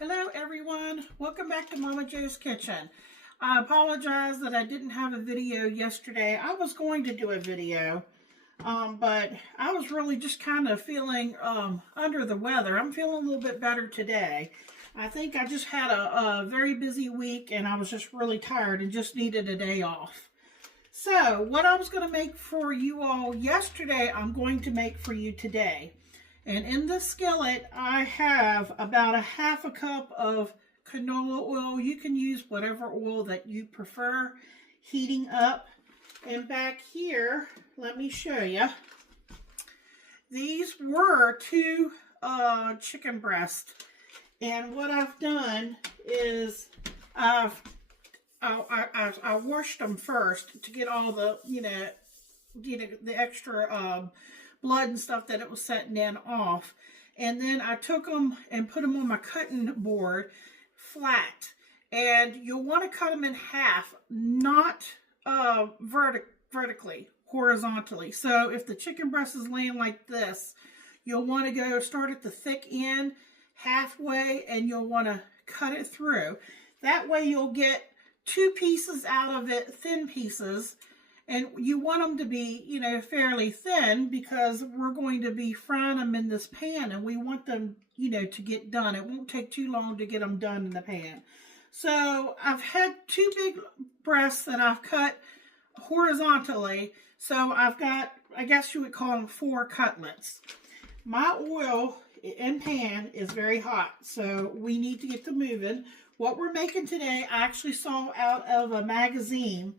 Hello everyone, welcome back to Momma Jo's Kitchen. I apologize that I didn't have a video yesterday. I was going to do a video, but I was really just kind of feeling under the weather. I'm feeling a little bit better today. I think I just had a very busy week and I was just really tired and just needed a day off. So what I was going to make for you all yesterday, I'm going to make for you today. And in this skillet, I have about a half a cup of canola oil. You can use whatever oil that you prefer, heating up. And back here, let me show you. These were two chicken breasts. And what I've done is I washed them first to get all the, the extra blood and stuff that it was setting in off. And then I took them and put them on my cutting board flat. And you'll want to cut them in half, not vertically, horizontally. So if the chicken breast is laying like this, you'll want to go start at the thick end halfway and you'll want to cut it through. That way you'll get two pieces out of it, thin pieces. And you want them to be, fairly thin because we're going to be frying them in this pan and we want them, to get done. It won't take too long to get them done in the pan. So I've had two big breasts that I've cut horizontally. So I've got, I guess you would call them 4 cutlets. My oil in pan is very hot, so we need to get to moving. What we're making today, I actually saw out of a magazine,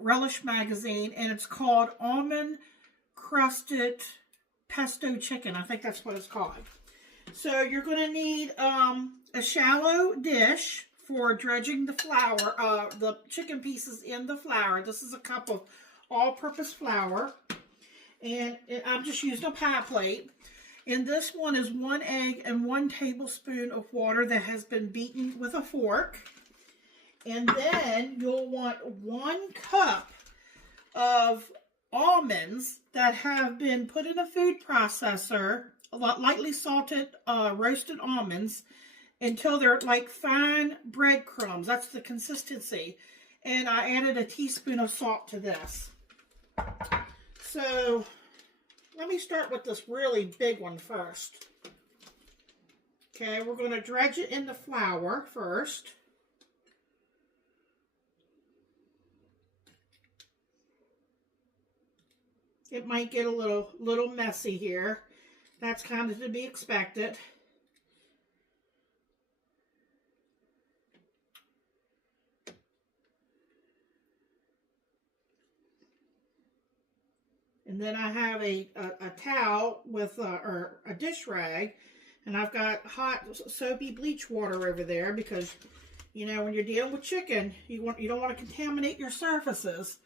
Relish magazine, and it's called Almond-Crusted Pesto chicken. I think that's what it's called. So you're going to need a shallow dish for dredging the flour, the chicken pieces in the flour. This is a cup of all-purpose flour, and I'm just using a pie plate. And this one is 1 egg and 1 tablespoon of water that has been beaten with a fork. And then you'll want 1 cup of almonds that have been put in a food processor, lightly salted, roasted almonds, until they're like fine breadcrumbs. That's the consistency. And I added a teaspoon of salt to this. So let me start with this really big one first. Okay, we're going to dredge it in the flour first. It might get a little messy here. That's kind of to be expected. And then I have a towel with or a dish rag, and I've got hot soapy bleach water over there because when you're dealing with chicken, you don't want to contaminate your surfaces.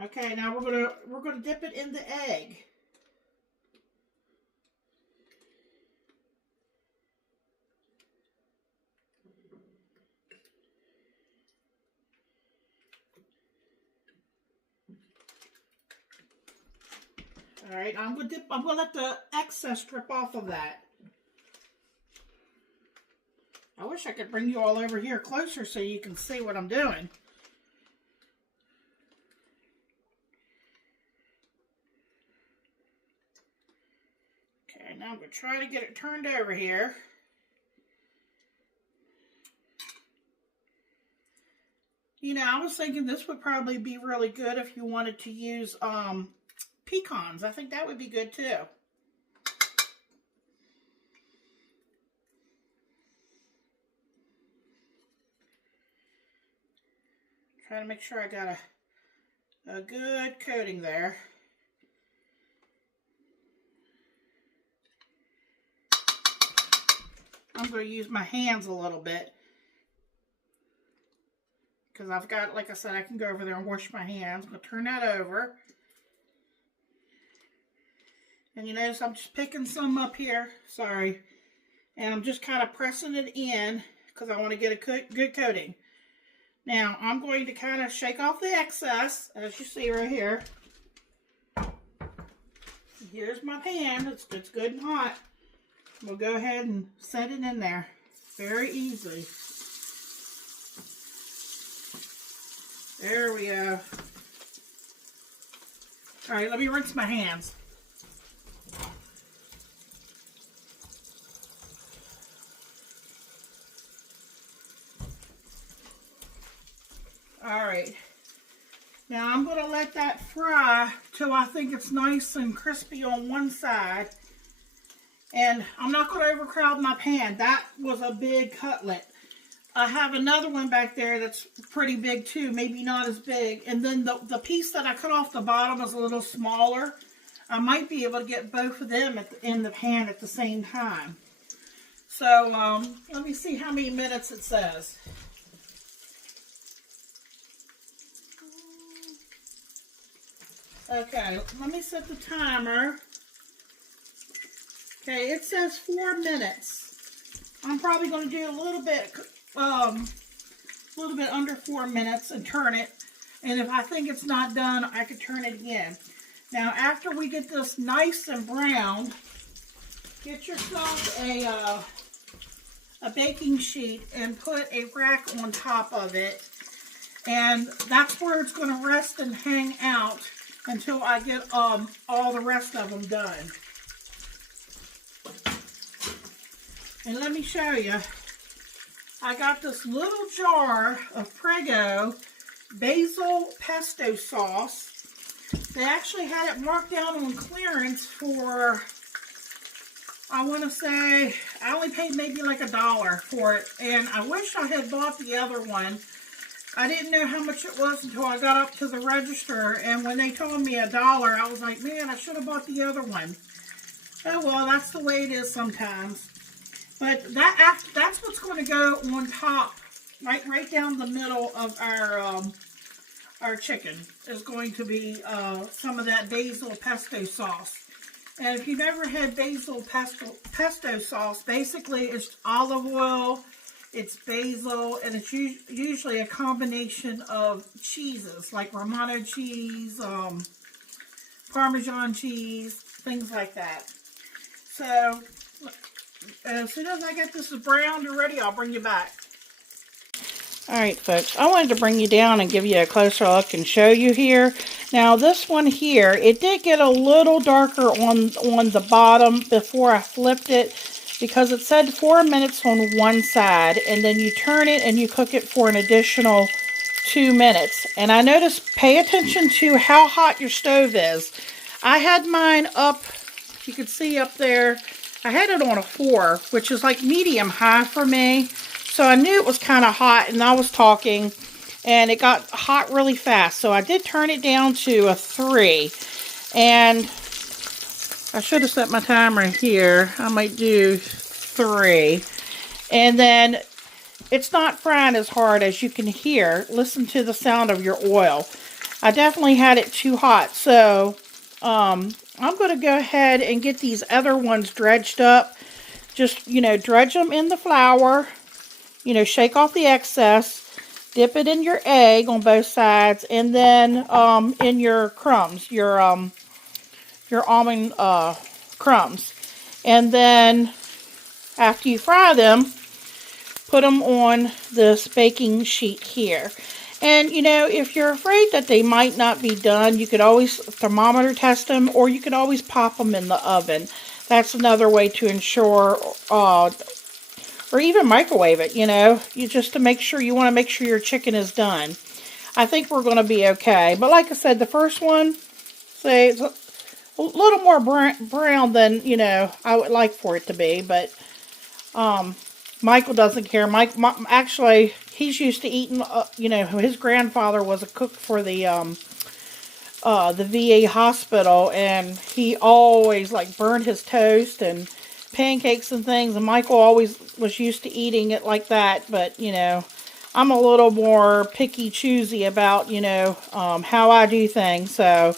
Okay, now we're gonna dip it in the egg. All right, I'm gonna let the excess drip off of that. I wish I could bring you all over here closer so you can see what I'm doing. Now I'm going to try to get it turned over here. I was thinking this would probably be really good if you wanted to use pecans. I think that would be good too. Try to make sure I got a good coating there. I'm going to use my hands a little bit because I've got, like I said, I can go over there and wash my hands. I'm going to turn that over. And you notice I'm just picking some up here. Sorry. And I'm just kind of pressing it in because I want to get a good coating. Now, I'm going to kind of shake off the excess, as you see right here. Here's my pan. It's good and hot. We'll go ahead and set it in there. Very easy. There we go. All right, let me rinse my hands. All right. Now I'm going to let that fry till I think it's nice and crispy on one side. And I'm not going to overcrowd my pan. That was a big cutlet. I have another one back there that's pretty big too, maybe not as big. And then the piece that I cut off the bottom is a little smaller. I might be able to get both of them in the pan at the same time. So let me see how many minutes it says. Okay, let me set the timer. Okay, it says 4 minutes. I'm probably going to do a little bit under 4 minutes and turn it. And if I think it's not done, I could turn it again. Now, after we get this nice and brown, get yourself a baking sheet and put a rack on top of it. And that's where it's going to rest and hang out until I get all the rest of them done. And let me show you. I got this little jar of Prego basil pesto sauce. They actually had it marked down on clearance for, I want to say, I only paid maybe like $1 for it. And I wish I had bought the other one. I didn't know how much it was until I got up to the register. And when they told me $1, I was like, man, I should have bought the other one. Oh, well, that's the way it is sometimes. But that's what's going to go on top, right down the middle of our chicken, is going to be some of that basil pesto sauce. And if you've ever had basil pesto sauce, basically it's olive oil, it's basil, and it's usually a combination of cheeses, like Romano cheese, Parmesan cheese, things like that. So as soon as I get this browned and ready, I'll bring you back. Alright folks, I wanted to bring you down and give you a closer look and show you here. Now this one here, it did get a little darker on the bottom before I flipped it, because it said 4 minutes on one side, and then you turn it and you cook it for an additional 2 minutes. And I noticed, pay attention to how hot your stove is. I had mine up, you can see up there, I had it on a 4, which is like medium high for me. So I knew it was kind of hot, and I was talking, and it got hot really fast. So I did turn it down to a 3. And I should have set my timer here. I might do 3. And then it's not frying as hard as you can hear. Listen to the sound of your oil. I definitely had it too hot. So I'm going to go ahead and get these other ones dredged up. Just, dredge them in the flour. Shake off the excess. Dip it in your egg on both sides. And then in your crumbs. Your almond crumbs. And then after you fry them, put them on this baking sheet here. And, if you're afraid that they might not be done, you could always thermometer test them, or you could always pop them in the oven. That's another way to ensure, or even microwave it, you just to make sure, you want to make sure your chicken is done. I think we're going to be okay. But like I said, the first one, say, it's a little more brown than, I would like for it to be. But Michael doesn't care. Actually, he's used to eating, his grandfather was a cook for the VA hospital, and he always burned his toast and pancakes and things, and Michael always was used to eating it like that. But I'm a little more picky choosy about how I do things, so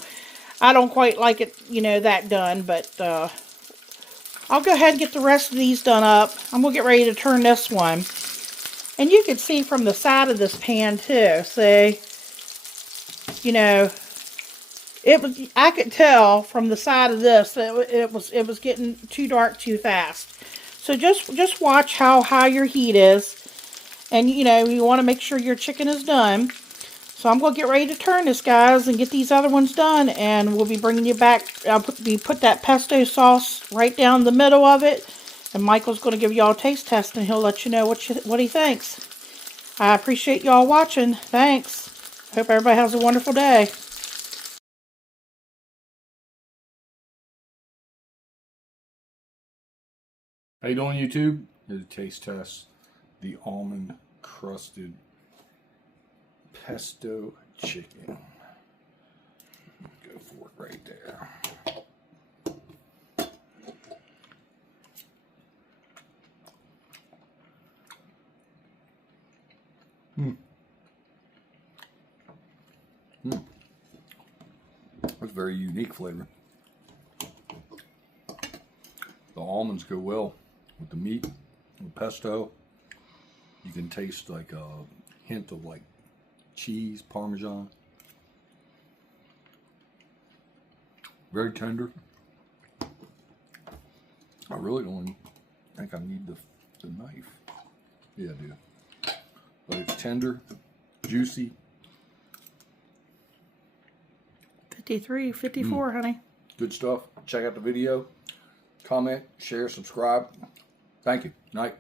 I don't quite like it that done. But I'll go ahead and get the rest of these done up. I'm gonna get ready to turn this one, and you can see from the side of this pan too, see, I could tell from the side of this that it was getting too dark too fast. So just watch how high your heat is. And, you know, you want to make sure your chicken is done. So I'm going to get ready to turn this, guys, and get these other ones done. And we'll be bringing you back. I'll put that pesto sauce right down the middle of it. And Michael's going to give y'all a taste test, and he'll let you know what he thinks. I appreciate y'all watching. Thanks. Hope everybody has a wonderful day. How you doing, YouTube? Here's a taste test. The almond-crusted pesto chicken. Go for it right there. That's a very unique flavor. The almonds go well with the meat, the pesto. You can taste like a hint of like cheese, Parmesan. Very tender. I really don't think I need the knife. Yeah, I do. But it's tender, juicy. 53, 54, honey. Good stuff. Check out the video. Comment, share, subscribe. Thank you. Night.